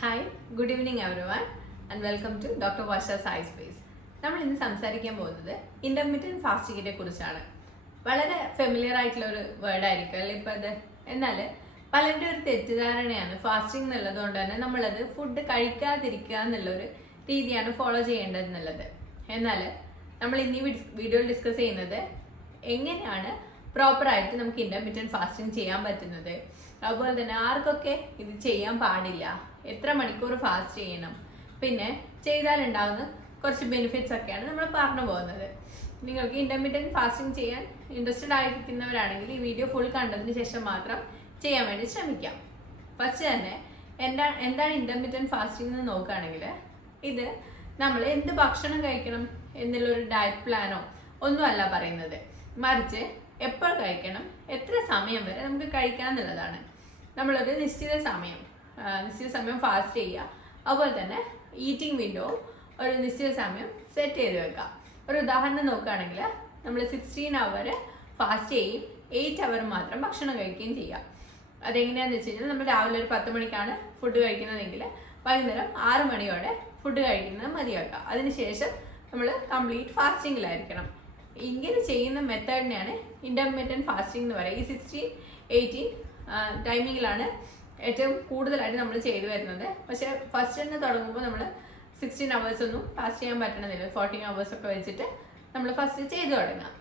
Hi, good evening everyone and welcome to doctor വാഷാസ് eye space. നമ്മൾ ഇന്ന് സംസാരിക്കാൻ പോകുന്നത് ഇന്റർമീഡിയറ്റ് ഫാസ്റ്റിങ്ങിനെ കുറിച്ചാണ്. വളരെ ഫെമിലിയർ ആയിട്ടുള്ള ഒരു വേർഡായിരിക്കും അല്ലെ ഇപ്പം അത്. എന്നാൽ പലരുടെ ഒരു തെറ്റിദ്ധാരണയാണ് ഫാസ്റ്റിംഗ് എന്നുള്ളത് കൊണ്ട് തന്നെ നമ്മളത് ഫുഡ് കഴിക്കാതിരിക്കുക എന്നുള്ളൊരു രീതിയാണ് ഫോളോ ചെയ്യേണ്ടത് എന്നുള്ളത്. എന്നാൽ നമ്മൾ ഇന്ന് ഈ വീഡിയോയിൽ ഡിസ്കസ് ചെയ്യുന്നത് എങ്ങനെയാണ് പ്രോപ്പറായിട്ട് നമുക്ക് ഇന്റർമീഡിയറ്റ് ഫാസ്റ്റിംഗ് ചെയ്യാൻ പറ്റുന്നത്, അതുപോലെ തന്നെ ആർക്കൊക്കെ ഇത് ചെയ്യാൻ പാടില്ല, എത്ര മണിക്കൂർ ഫാസ്റ്റ് ചെയ്യണം, പിന്നെ ചെയ്താലുണ്ടാകുന്ന കുറച്ച് ബെനിഫിറ്റ്സ് ഒക്കെയാണ് നമ്മൾ പറഞ്ഞു പോകുന്നത്. നിങ്ങൾക്ക് ഇന്റർമീഡിയറ്റ് ഫാസ്റ്റിംഗ് ചെയ്യാൻ ഇൻട്രസ്റ്റഡ് ആയിരിക്കുന്നവരാണെങ്കിൽ ഈ വീഡിയോ ഫുൾ കണ്ടതിന് ശേഷം മാത്രം ചെയ്യാൻ വേണ്ടി ശ്രമിക്കാം. ഫസ്റ്റ് തന്നെ എന്താണ് ഇന്റർമീഡിയറ്റ് ഫാസ്റ്റിംഗ് എന്ന് നോക്കുകയാണെങ്കിൽ ഇത് നമ്മൾ എന്ത് ഭക്ഷണം കഴിക്കണം എന്നുള്ളൊരു ഡയറ്റ് പ്ലാനോ ഒന്നുമല്ല പറയുന്നത്, മറിച്ച് എപ്പോൾ കഴിക്കണം, എത്ര സമയം വരെ നമുക്ക് കഴിക്കാം എന്നുള്ളതാണ്. നമ്മളൊരു നിശ്ചിത സമയം ഫാസ്റ്റ് ചെയ്യുക, അതുപോലെ തന്നെ ഈറ്റിംഗ് വിൻഡോ ഒരു നിശ്ചിത സമയം സെറ്റ് ചെയ്ത് വെക്കാം. ഒരു ഉദാഹരണം നോക്കുകയാണെങ്കിൽ നമ്മൾ 16 അവർ ഫാസ്റ്റ് ചെയ്യും, 8 അവർ മാത്രം ഭക്ഷണം കഴിക്കുകയും ചെയ്യാം. അതെങ്ങനെയാണെന്ന് വെച്ച് കഴിഞ്ഞാൽ നമ്മൾ രാവിലെ ഒരു 10 മണിക്കാണ് ഫുഡ് കഴിക്കുന്നതെങ്കിൽ വൈകുന്നേരം 6 മണിയോടെ ഫുഡ് കഴിക്കുന്നത് മതിയാക്കാം. അതിനുശേഷം നമ്മൾ കംപ്ലീറ്റ് ഫാസ്റ്റിങ്ങിലായിരിക്കണം. ഇങ്ങനെ ചെയ്യുന്ന മെത്തേഡിനെയാണ് ഇന്റർമീഡിയറ്റ് ഫാസ്റ്റിംഗ് എന്ന് പറയുക. ഈ 16-18 ടൈമിങ്ങിലാണ് ഏറ്റവും കൂടുതലായിട്ട് നമ്മൾ ചെയ്തു വരുന്നത്. പക്ഷേ ഫസ്റ്റ് തന്നെ തുടങ്ങുമ്പോൾ നമ്മൾ 16 hours ഒന്നും ഫാസ്റ്റ് ചെയ്യാൻ പറ്റണമെന്നില്ല, 14 hours ഒക്കെ വെച്ചിട്ട് നമ്മൾ ഫസ്റ്റ് ചെയ്തു തുടങ്ങാം.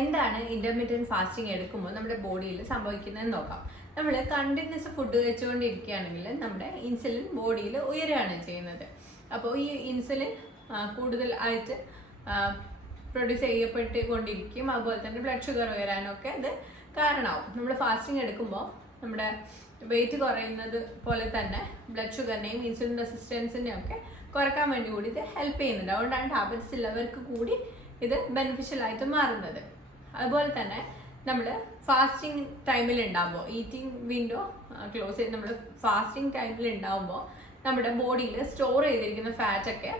എന്താണ് ഇന്റർമീഡിയറ്റ് ഫാസ്റ്റിംഗ് എടുക്കുമ്പോൾ നമ്മുടെ ബോഡിയിൽ സംഭവിക്കുന്നതെന്ന് നോക്കാം. നമ്മൾ കണ്ടിന്യൂസ് ഫുഡ് കഴിച്ചുകൊണ്ടിരിക്കുകയാണെങ്കിൽ നമ്മുടെ ഇൻസുലിൻ ബോഡിയിൽ ഉയരുകയാണ് ചെയ്യുന്നത്. അപ്പോൾ ഈ ഇൻസുലിൻ കൂടുതലായിട്ട് പ്രൊഡ്യൂസ് ചെയ്യപ്പെട്ടുകൊണ്ടിരിക്കും, അതുപോലെ തന്നെ ബ്ലഡ് ഷുഗർ ഉയരാനൊക്കെ ഇത് കാരണമാവും. നമ്മൾ ഫാസ്റ്റിംഗ് എടുക്കുമ്പോൾ നമ്മുടെ വെയിറ്റ് കുറയുന്നത് പോലെ തന്നെ ബ്ലഡ് ഷുഗറിനെയും ഇൻസുലിൻ റെസിസ്റ്റൻസിനെയും ഒക്കെ കുറയ്ക്കാൻ വേണ്ടി കൂടി ഇത് ഹെൽപ്പ് ചെയ്യുന്നുണ്ട്. അതുകൊണ്ടാണ് ഡയബറ്റിസ് ഉള്ളവർക്ക് കൂടി ഇത് ബെനിഫിഷ്യൽ ആയിട്ട് മാറുന്നത്. അതുപോലെ തന്നെ നമ്മൾ ഫാസ്റ്റിംഗ് ടൈമിൽ ഉണ്ടാകുമ്പോൾ ഈറ്റിംഗ് വിൻഡോ ക്ലോസ് ചെയ്ത് നമ്മൾ ഫാസ്റ്റിംഗ് ടൈമിൽ ഉണ്ടാകുമ്പോൾ നമ്മുടെ ബോഡിയിൽ സ്റ്റോർ ചെയ്തിരിക്കുന്ന ഫാറ്റൊക്കെ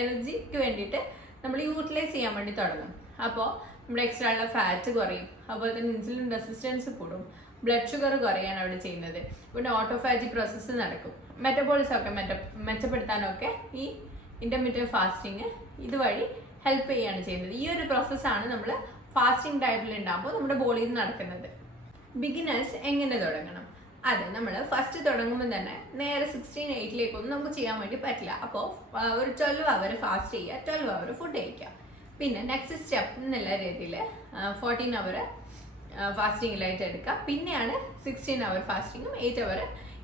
എനർജിക്ക് വേണ്ടിയിട്ട് നമ്മൾ യൂട്ടിലൈസ് ചെയ്യാൻ വേണ്ടി തുടങ്ങും. അപ്പോൾ നമ്മുടെ എക്സ്ട്രാ ഉള്ള ഫാറ്റ് കുറയും, അതുപോലെ തന്നെ ഇൻസുലിൻ റെസിസ്റ്റൻസ് കൂടും, ബ്ലഡ് ഷുഗർ കുറയാണ് അവിടെ ചെയ്യുന്നത്. പിന്നെ ഓട്ടോഫാജി പ്രോസസ്സ് നടക്കും, മെറ്റബോളിസം ഒക്കെ മെച്ചപ്പെടുത്താനൊക്കെ ഈ ഇന്റർമീഡിയറ്റ് ഫാസ്റ്റിംഗ് ഇതുവഴി ഹെൽപ്പ് ചെയ്യുകയാണ് ചെയ്യുന്നത്. ഈ ഒരു പ്രോസസ്സാണ് നമ്മൾ ഫാസ്റ്റിംഗ് ടൈമിൽ ഉണ്ടാകുമ്പോൾ നമ്മുടെ ബോഡിയിൽ നടക്കുന്നത്. ബിഗിനേഴ്സ് എങ്ങനെ തുടങ്ങണം? അതെ, നമ്മൾ ഫസ്റ്റ് തുടങ്ങുമ്പോൾ തന്നെ നേരെ 16-8 നമുക്ക് ചെയ്യാൻ വേണ്ടി പറ്റില്ല. അപ്പോൾ ഒരു 12 അവർ ഫാസ്റ്റ് ചെയ്യുക, 12 അവർ ഫുഡ് കഴിക്കുക. പിന്നെ നെക്സ്റ്റ് സ്റ്റെപ്പ് എന്നുള്ള രീതിയിൽ 14 അവർ ഫാസ്റ്റിങ്ങിലായിട്ട് എടുക്കുക. പിന്നെയാണ് 16 അവർ ഫാസ്റ്റിങ്ങും 8 അവർ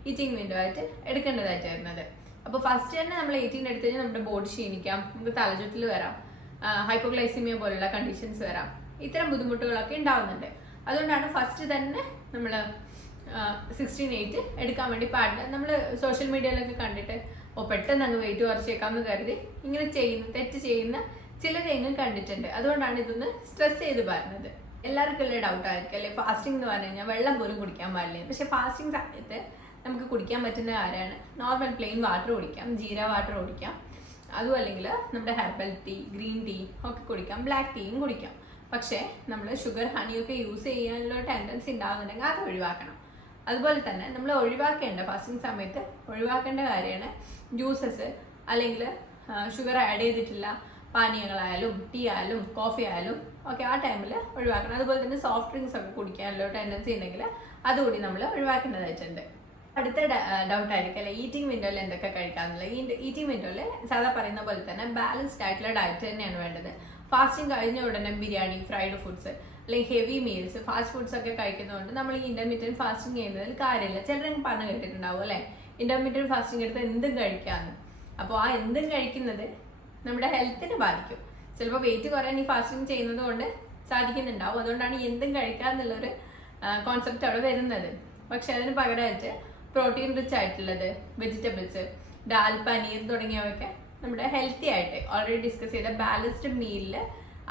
ഈറ്റിംഗ് വിൻഡോ ആയിട്ട് എടുക്കേണ്ടതായിട്ട് വരുന്നത്. അപ്പോൾ ഫസ്റ്റ് തന്നെ നമ്മൾ 18 എടുത്തു കഴിഞ്ഞാൽ നമ്മുടെ ബോഡി ക്ഷീണിക്കാം, നമുക്ക് തലചുറ്റൽ വരാം, ഹൈപ്പോഗ്ലൈസിമിയ പോലുള്ള കണ്ടീഷൻസ് വരാം, ഇത്തരം ബുദ്ധിമുട്ടുകളൊക്കെ ഉണ്ടാവുന്നുണ്ട്. അതുകൊണ്ടാണ് ഫസ്റ്റ് തന്നെ നമ്മൾ 16-8 എടുക്കാൻ വേണ്ടി പാടില്ല. നമ്മൾ സോഷ്യൽ മീഡിയയിലൊക്കെ കണ്ടിട്ട് പെട്ടെന്ന് അങ്ങ് വെയിറ്റ് കുറച്ചേക്കാമെന്ന് കരുതി ഇങ്ങനെ തെറ്റ് ചെയ്യുന്ന ചിലരെങ്കിലും കണ്ടിട്ടുണ്ട്. അതുകൊണ്ടാണ് ഇതൊന്ന് സ്ട്രെസ് ചെയ്ത് പറയുന്നത്. എല്ലാവർക്കും ഉള്ള ഡൗട്ട് ആയിരിക്കും അല്ലെ, ഫാസ്റ്റിംഗ് എന്ന് പറഞ്ഞു കഴിഞ്ഞാൽ വെള്ളം പോലും കുടിക്കാൻ പാടില്ല. പക്ഷെ ഫാസ്റ്റിംഗ് സമയത്ത് നമുക്ക് കുടിക്കാൻ പറ്റുന്ന കാര്യമാണ് നോർമൽ പ്ലെയിൻ വാട്ടർ കുടിക്കാം, ജീര വാട്ടർ കുടിക്കാം, അതും അല്ലെങ്കിൽ നമ്മുടെ ഹെർബൽ ടീ, ഗ്രീൻ ടീ ഒക്കെ കുടിക്കാം, ബ്ലാക്ക് ടീയും കുടിക്കാം. പക്ഷേ നമ്മൾ ഷുഗർ ഹണിയൊക്കെ യൂസ് ചെയ്യാനുള്ള ടെൻഡൻസി ഉണ്ടാകുന്നുണ്ടെങ്കിൽ അത് ഒഴിവാക്കണം. അതുപോലെ തന്നെ നമ്മൾ ഫാസ്റ്റിംഗ് സമയത്ത് ഒഴിവാക്കേണ്ട കാര്യമാണ് ജ്യൂസസ്, അല്ലെങ്കിൽ ഷുഗർ ആഡ് ചെയ്തിട്ടില്ല പാനീയങ്ങളായാലും ടീ ആയാലും കോഫി ആയാലും ഒക്കെ ആ ടൈമിൽ ഒഴിവാക്കണം. അതുപോലെ തന്നെ സോഫ്റ്റ് ഡ്രിങ്ക്സ് ഒക്കെ കുടിക്കാനുള്ള ടെൻഡൻസി ഉണ്ടെങ്കിൽ അതുകൂടി നമ്മൾ ഒഴിവാക്കേണ്ടതായിട്ടുണ്ട്. അടുത്ത ഡൗട്ട് ആയിരിക്കും അല്ലെ, ഈറ്റിംഗ് വിൻഡോയിൽ എന്തൊക്കെ കഴിക്കാമെന്നുള്ളത്. ഈറ്റിംഗ് വിൻഡോയിൽ സാധാ പറയുന്ന പോലെ തന്നെ ബാലൻസ്ഡ് ആയിട്ടുള്ള ഡയറ്റ് തന്നെയാണ് വേണ്ടത്. ഫാസ്റ്റിംഗ് കഴിഞ്ഞ ഉടനെ ബിരിയാണി, ഫ്രൈഡ് ഫുഡ്സ് അല്ലെങ്കിൽ ഹെവി മീൽസ്, ഫാസ്റ്റ് ഫുഡ്സ് ഒക്കെ കഴിക്കുന്നതുകൊണ്ട് നമ്മൾ ഈ ഇന്റർമീഡിയറ്റ് ഫാസ്റ്റിംഗ് ചെയ്യുന്നതിൽ കാര്യമില്ല. ചിലരും പറഞ്ഞു കേട്ടിട്ടുണ്ടാവും അല്ലെ, ഇന്റർമീഡിയറ്റ് ഫാസ്റ്റിംഗ് എടുത്ത് എന്തും കഴിക്കാമെന്ന്. അപ്പോൾ ആ എന്തും കഴിക്കുന്നത് നമ്മുടെ ഹെൽത്തിനെ ബാധിക്കും. ചിലപ്പോൾ വെയിറ്റ് കുറയാൻ ഈ ഫാസ്റ്റിംഗ് ചെയ്യുന്നത് കൊണ്ട് സാധിക്കുന്നുണ്ടാവും. അതുകൊണ്ടാണ് എന്തും കഴിക്കാമെന്നുള്ളൊരു കോൺസെപ്റ്റ് അവിടെ വരുന്നത്. പക്ഷെ അതിന് പകരമായിട്ട് പ്രോട്ടീൻ റിച്ച് ആയിട്ടുള്ളത്, വെജിറ്റബിൾസ്, ഡാൽ, പനീർ തുടങ്ങിയവയൊക്കെ നമ്മുടെ ഹെൽത്തി ആയിട്ട് ഓൾറെഡി ഡിസ്കസ് ചെയ്ത ബാലൻസ്ഡ് മീലിൽ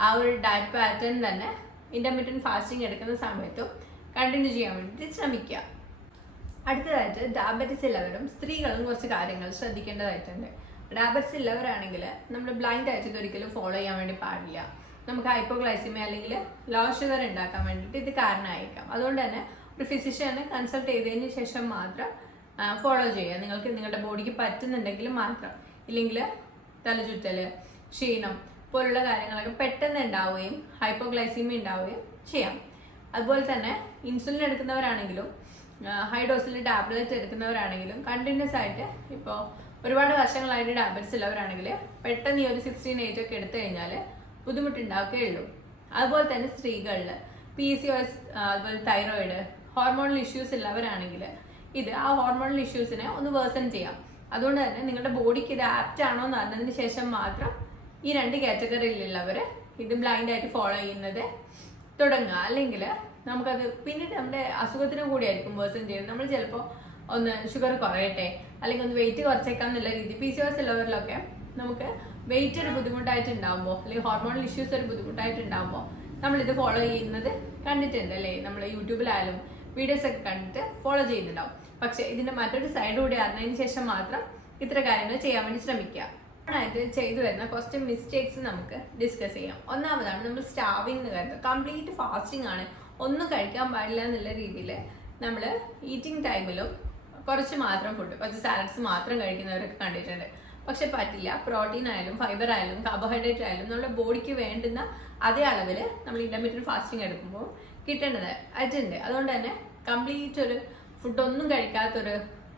ആ ഒരു ഡയറ്റ് പാറ്റേൺ തന്നെ ഇന്റർമീഡിയറ്റ് ഫാസ്റ്റിംഗ് എടുക്കുന്ന സമയത്തും കണ്ടിന്യൂ ചെയ്യാൻ വേണ്ടിയിട്ട് ശ്രമിക്കുക. അടുത്തതായിട്ട് ഡയബറ്റിസ് ഉള്ളവരും സ്ത്രീകളും കുറച്ച് കാര്യങ്ങൾ ശ്രദ്ധിക്കേണ്ടതായിട്ടുണ്ട്. ഡയബറ്റിസ് ഉള്ളവരാണെങ്കിൽ നമ്മൾ ബ്ലൈൻഡ് ആയിട്ട് ഇതൊരിക്കലും ഫോളോ ചെയ്യാൻ വേണ്ടി പാടില്ല. നമുക്ക് ഹൈപ്പോഗ്ലൈസിമിയ അല്ലെങ്കിൽ ലോ ഷുഗർ ഉണ്ടാക്കാൻ വേണ്ടിയിട്ട് ഇത് കാരണമായിരിക്കാം. അതുകൊണ്ട് തന്നെ ഒരു ഫിസിഷ്യനെ കൺസൾട്ട് ചെയ്തതിന് ശേഷം മാത്രം ഫോളോ ചെയ്യുക. നിങ്ങൾക്ക് നിങ്ങളുടെ ബോഡിക്ക് പറ്റുന്നുണ്ടെങ്കിൽ മാത്രം. ഇല്ലെങ്കിൽ തലചുറ്റൽ, ക്ഷീണം പോലുള്ള കാര്യങ്ങളൊക്കെ പെട്ടെന്ന് ഉണ്ടാവുകയും ഹൈപ്പോഗ്ലൈസീമിയ ഉണ്ടാവുകയും ചെയ്യാം. അതുപോലെ തന്നെ ഇൻസുലിൻ എടുക്കുന്നവരാണെങ്കിലും ഹൈ ഡോസിൽ ടാബ്ലറ്റ് എടുക്കുന്നവരാണെങ്കിലും കണ്ടിന്യൂസ് ആയിട്ട് ഇപ്പോൾ ഒരുപാട് വർഷങ്ങളായിട്ട് ടാബ്ലറ്റ്സ് ഉള്ളവരാണെങ്കിൽ പെട്ടെന്ന് ഈ ഒരു 16 age ഒക്കെ എടുത്തു കഴിഞ്ഞാൽ ബുദ്ധിമുട്ടുണ്ടാക്കുകയുള്ളൂ. അതുപോലെ തന്നെ സ്ത്രീകളിൽ PCOS, അതുപോലെ തൈറോയിഡ്, ഹോർമോണൽ ഇഷ്യൂസ് ഉള്ളവരാണെങ്കിൽ ഇത് ആ ഹോർമോണൽ ഇഷ്യൂസിനെ ഒന്ന് വേഴ്സൺ ചെയ്യാം. അതുകൊണ്ട് തന്നെ നിങ്ങളുടെ ബോഡിക്ക് ഇത് ആപ്റ്റ് ആണോ എന്ന് അറിഞ്ഞതിന് ശേഷം മാത്രം ഈ 2 കാറ്റഗറിയിലുള്ളവർ ഇത് ബ്ലൈൻഡായിട്ട് ഫോളോ ചെയ്യുന്നത് തുടങ്ങുക. അല്ലെങ്കിൽ നമുക്കത് പിന്നീട് നമ്മുടെ അസുഖത്തിനും കൂടിയായിരിക്കും വേഴ്സൺ ചെയ്യുന്നത്. നമ്മൾ ചിലപ്പോൾ ഒന്ന് ഷുഗർ കുറയട്ടെ അല്ലെങ്കിൽ ഒന്ന് വെയിറ്റ് കുറച്ചേക്കാം എന്നുള്ള രീതി PCOS ഉള്ളവരിലൊക്കെ നമുക്ക് വെയിറ്റ് ഒരു ബുദ്ധിമുട്ടായിട്ടുണ്ടാകുമ്പോൾ അല്ലെങ്കിൽ ഹോർമോണൽ ഇഷ്യൂസ് ഒരു ബുദ്ധിമുട്ടായിട്ടുണ്ടാകുമ്പോൾ നമ്മളിത് ഫോളോ ചെയ്യുന്നത് കണ്ടിട്ടുണ്ട് അല്ലേ? നമ്മൾ യൂട്യൂബിലായാലും വീഡിയോസ് ഒക്കെ കണ്ടിട്ട് ഫോളോ ചെയ്യുന്നുണ്ടാവും. പക്ഷേ ഇതിൻ്റെ മറ്റൊരു സൈഡ് കൂടി അറിഞ്ഞതിന് ശേഷം മാത്രം ഇത്ര കാര്യങ്ങൾ ചെയ്യാൻ വേണ്ടി ശ്രമിക്കുക. ആയിട്ട് ചെയ്തു വരുന്ന കുറച്ച് മിസ്റ്റേക്സ് നമുക്ക് ഡിസ്കസ് ചെയ്യാം. ഒന്നാമതാണ് നമ്മൾ സ്റ്റാർവിംഗ് എന്ന് കരുതുക. കംപ്ലീറ്റ് ഫാസ്റ്റിംഗ് ആണ്, ഒന്നും കഴിക്കാൻ പാടില്ല എന്നുള്ള രീതിയിൽ നമ്മൾ ഈറ്റിംഗ് ടൈമിലും കുറച്ച് മാത്രം ഫുഡ്, കുറച്ച് സാലഡ്സ് മാത്രം കഴിക്കുന്നവരൊക്കെ കണ്ടിട്ടുണ്ട്. പക്ഷെ പറ്റില്ല. പ്രോട്ടീൻ ആയാലും ഫൈബർ ആയാലും കാർബോഹൈഡ്രേറ്റ് ആയാലും നമ്മുടെ ബോഡിക്ക് വേണ്ടുന്ന അതേ അളവിൽ നമ്മൾ ഇന്റർമീഡിയറ്റ് ഫാസ്റ്റിംഗ് എടുക്കുമ്പോൾ കിട്ടേണ്ടത് ആയിട്ടുണ്ട്. അതുകൊണ്ട് തന്നെ കംപ്ലീറ്റ് ഒരു ഫുഡൊന്നും കഴിക്കാത്തൊരു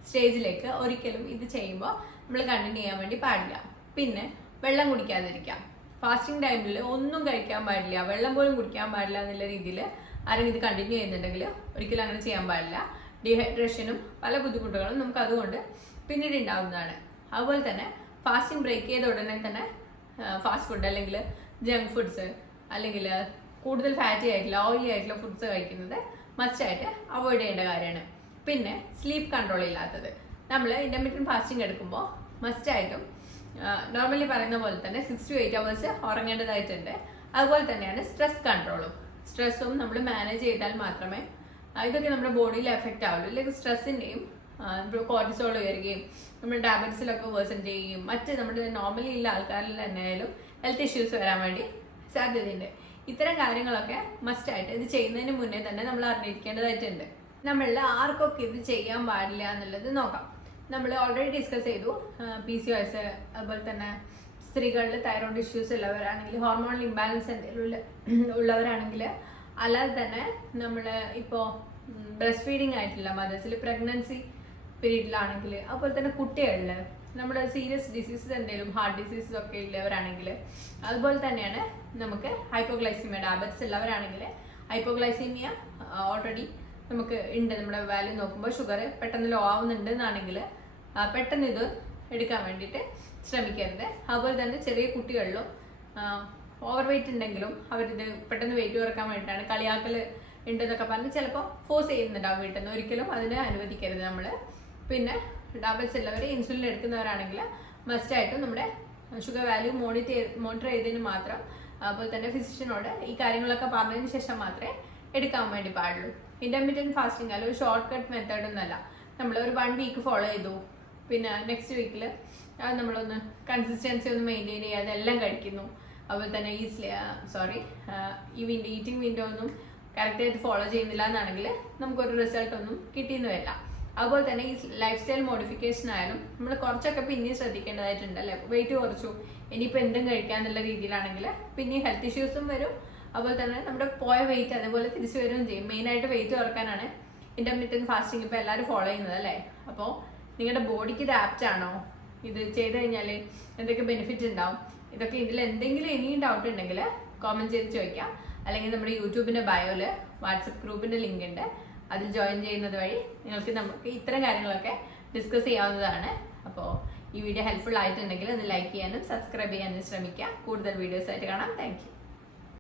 സ്റ്റേജിലേക്ക് ഒരിക്കലും ഇത് ചെയ്യുമ്പോൾ നമ്മൾ കണ്ടിന്യൂ ചെയ്യാൻ വേണ്ടി പാടില്ല. പിന്നെ വെള്ളം കുടിക്കാതിരിക്കാം. ഫാസ്റ്റിംഗ് ടൈമിൽ ഒന്നും കഴിക്കാൻ പാടില്ല, വെള്ളം പോലും കുടിക്കാൻ പാടില്ല എന്നുള്ള രീതിയിൽ ആരെങ്കിലും ഇത് കണ്ടിന്യൂ ചെയ്യുന്നുണ്ടെങ്കിൽ ഒരിക്കലും അങ്ങനെ ചെയ്യാൻ പാടില്ല. ഡീഹൈഡ്രേഷനും പല ബുദ്ധിമുട്ടുകളും നമുക്ക് അതുകൊണ്ട് പിന്നീട് ഉണ്ടാവുന്നതാണ്. അതുപോലെ തന്നെ ഫാസ്റ്റിംഗ് ബ്രേക്ക് ചെയ്ത ഉടനെ തന്നെ ഫാസ്റ്റ് ഫുഡ് അല്ലെങ്കിൽ ജങ്ക് ഫുഡ്സ് അല്ലെങ്കിൽ കൂടുതൽ ഫാറ്റി ആയിട്ടുള്ള ഓയിലി ആയിട്ടുള്ള ഫുഡ്സ് കഴിക്കുന്നത് മസ്റ്റായിട്ട് അവോയ്ഡ് ചെയ്യേണ്ട കാര്യമാണ്. പിന്നെ സ്ലീപ്പ് കൺട്രോൾ ഇല്ലാത്തത്. നമ്മൾ ഇന്റർമീഡിയറ്റ് ഫാസ്റ്റിംഗ് എടുക്കുമ്പോൾ മസ്റ്റായിട്ടും നോർമലി പറയുന്ന പോലെ തന്നെ 6 to 8 hours ഉറങ്ങേണ്ടതായിട്ടുണ്ട്. അതുപോലെ തന്നെയാണ് സ്ട്രെസ് കൺട്രോളും. സ്ട്രെസ്സും നമ്മൾ മാനേജ് ചെയ്താൽ മാത്രമേ ഇതൊക്കെ നമ്മുടെ ബോഡിയിൽ എഫക്റ്റ് ആവുള്ളൂ. അല്ലെങ്കിൽ സ്ട്രെസ്സിൻ്റെയും കോർട്ടിസോൾ ഉയരുകയും നമ്മൾ ടാബ്ലറ്റ്സിലൊക്കെ വേഴ്സൺ ചെയ്യുകയും മറ്റ് നമ്മുടെ നോർമലി ഉള്ള ആൾക്കാരിൽ തന്നെയായാലും ഹെൽത്ത് ഇഷ്യൂസ് വരാൻ വേണ്ടി സാധ്യതയുണ്ട്. ഇത്തരം കാര്യങ്ങളൊക്കെ മസ്റ്റായിട്ട് ഇത് ചെയ്യുന്നതിന് മുന്നേ തന്നെ നമ്മൾ അറിഞ്ഞിരിക്കേണ്ടതായിട്ടുണ്ട്. നമ്മളിൽ ആർക്കൊക്കെ ഇത് ചെയ്യാൻ പാടില്ല എന്നുള്ളത് നോക്കാം. നമ്മൾ ഓൾറെഡി ഡിസ്കസ് ചെയ്തു. PCOS, അതുപോലെ തന്നെ സ്ത്രീകളിൽ തൈറോയ്ഡ് ഇഷ്യൂസ് ഉള്ളവരാണെങ്കിൽ, ഹോർമോണൽ ഇംബാലൻസ് എന്തെങ്കിലും ഉള്ളവരാണെങ്കിൽ, അല്ലാതെ തന്നെ നമ്മൾ ഇപ്പോൾ ബ്രസ്റ്റ് ഫീഡിങ് ആയിട്ടുള്ള മദേഴ്സിൽ, പ്രഗ്നൻസി പീരീഡിലാണെങ്കിൽ, അതുപോലെ തന്നെ കുട്ടികളിൽ നമ്മുടെ സീരിയസ് ഡിസീസസ് എന്തെങ്കിലും ഹാർട്ട് ഡിസീസസ് ഒക്കെ ഉള്ളവരാണെങ്കിൽ, അതുപോലെ തന്നെയാണ് നമുക്ക് ഹൈപ്പോഗ്ലൈസീമിയ ടാബ്ലറ്റ്സ് ഉള്ളവരാണെങ്കിൽ ഹൈപ്പോഗ്ലൈസീമിയ ഓൾറെഡി നമുക്ക് ഉണ്ട്. നമ്മുടെ വാല്യൂ നോക്കുമ്പോൾ ഷുഗർ പെട്ടെന്ന് ലോ ആവുന്നുണ്ട് എന്നാണെങ്കിൽ പെട്ടെന്ന് ഇത് എടുക്കാൻ വേണ്ടിയിട്ട് ശ്രമിക്കരുത്. അതുപോലെ തന്നെ ചെറിയ കുട്ടികളിലും ഓവർ വെയിറ്റ് ഉണ്ടെങ്കിലും അവരിത് പെട്ടെന്ന് വെയിറ്റ് കുറക്കാൻ വേണ്ടിയിട്ടാണ് കളിയാക്കൽ ഉണ്ടെന്നൊക്കെ പറഞ്ഞ് ചിലപ്പോൾ ഫോഴ്സ് ചെയ്യുന്നുണ്ടാവും വീട്ടിൽ നിന്ന്. ഒരിക്കലും അതിനെ അനുവദിക്കരുത് നമ്മൾ. പിന്നെ ടാബ്ലറ്റ്സ് ഉള്ളവർ ഇൻസുലിൻ എടുക്കുന്നവരാണെങ്കിൽ മസ്റ്റായിട്ടും നമ്മുടെ ഷുഗർ വാല്യൂ മോണിറ്റർ ചെയ്തതിന് മാത്രം, അതുപോലെ തന്നെ ഫിസിഷ്യനോട് ഈ കാര്യങ്ങളൊക്കെ പറഞ്ഞതിന് ശേഷം മാത്രമേ എടുക്കാൻ വേണ്ടി പാടുള്ളൂ. ഇന്റർമീഡിയറ്റ് ഫാസ്റ്റിംഗ് അല്ല ഒരു ഷോർട്ട് കട്ട് മെത്തേഡ് ഒന്നല്ല. നമ്മൾ ഒരു 1 week ഫോളോ ചെയ്തു, പിന്നെ നെക്സ്റ്റ് വീക്കിൽ നമ്മളൊന്ന് കൺസിസ്റ്റൻസി ഒന്ന് മെയിൻറ്റെയിൻ ചെയ്യാതെ എല്ലാം കഴിക്കുന്നു, അതുപോലെ തന്നെ ഈ ഈറ്റിംഗ് വിൻഡോ ഒന്നും കറക്റ്റായിട്ട് ഫോളോ ചെയ്യുന്നില്ല എന്നാണെങ്കിൽ നമുക്കൊരു റിസൾട്ട് ഒന്നും കിട്ടിയെന്ന് വരില്ല. അതുപോലെ തന്നെ ഈ ലൈഫ് സ്റ്റൈൽ മോഡിഫിക്കേഷൻ ആയാലും നമ്മൾ കുറച്ചൊക്കെ പിന്നെയും ശ്രദ്ധിക്കേണ്ടതായിട്ടുണ്ട് അല്ലേ? വെയിറ്റ് കുറച്ചു, ഇനിയിപ്പോൾ എന്തും കഴിക്കാന്നുള്ള രീതിയിലാണെങ്കിൽ പിന്നെ ഹെൽത്ത് ഇഷ്യൂസും വരും. അതുപോലെ തന്നെ നമ്മുടെ പോയ വെയിറ്റ് അതേപോലെ തിരിച്ചു വരികയും ചെയ്യും. മെയിനായിട്ട് വെയിറ്റ് കുറക്കാനാണ് ഇന്റർമീഡിയറ്റ് ഫാസ്റ്റിംഗ് ഇപ്പോൾ എല്ലാവരും ഫോളോ ചെയ്യുന്നത് അല്ലേ? അപ്പോൾ നിങ്ങളുടെ ബോഡിക്ക് ഇത് ആപ്റ്റ് ആണോ? ഇത് ചെയ്ത് കഴിഞ്ഞാൽ എന്തൊക്കെ ബെനിഫിറ്റ് ഉണ്ടാവും? ഇതൊക്കെ ഇതിൽ എന്തെങ്കിലും ഇനിയും ഡൗട്ട് ഉണ്ടെങ്കിൽ കോമെന്റ് ചെയ്ത് ചോദിക്കാം. അല്ലെങ്കിൽ നമ്മുടെ യൂട്യൂബിൻ്റെ ബയോയിൽ വാട്സപ്പ് ഗ്രൂപ്പിൻ്റെ ലിങ്ക് ഉണ്ട്, അതിൽ ജോയിൻ ചെയ്യുന്നത് വഴി നമുക്ക് ഇത്തരം കാര്യങ്ങളൊക്കെ ഡിസ്കസ് ചെയ്യാവുന്നതാണ്. അപ്പോൾ ഈ വീഡിയോ ഹെൽപ്ഫുൾ ആയിട്ടുണ്ടെങ്കിൽ അത് ലൈക്ക് ചെയ്യാനും സബ്സ്ക്രൈബ് ചെയ്യാനും ശ്രമിക്കുക. കൂടുതൽ വീഡിയോസ് ആയിട്ട് കാണാം. Thank you.